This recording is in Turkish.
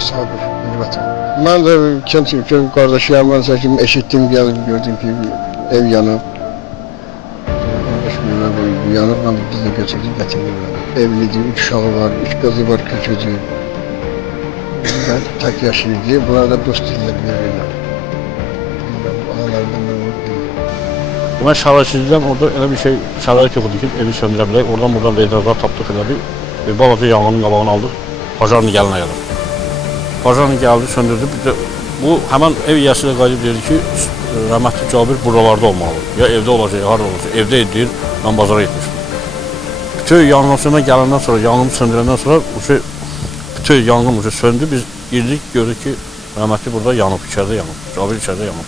Sabır, hürmet. Ben de kimsin kardeşim, ben seçim eşittim, geldim gördüm ki ev yanıp. Kardeşim ev yanıp, ben biz de götürdük, getirdim. Evliydi, 3 uşağı var, 3 kızı var, kötüydü. Ben tek yaşlıydı, burada dost değiller birbirine. Ağlardan ben mutluyum. Ben şarajsizden orada öyle bir şey şarayet yoktu ki evi söndürebilirdik. Oradan buradan reydazlar tapdık öyle bir balaca yangının qabağını aldık. Pajarını gəlinə qədər. Pajarını gəldi, söndürdü. Bir də bu hemen ev yiyəsi də qayıdıb dedi ki, rəhmətli Cabir buralarda olmalı. Ya evdə olacaq, ya harada olacaq. Evdə deyir, mən bazara gitmişdim. Bütün yanğın gələndən sonra, yanğını söndürəndən sonra bütün yanğın söndü. Biz girdik, gördük ki, rəhmətli burada yanıb, içəride yanıb. Cabir içəride yanıb.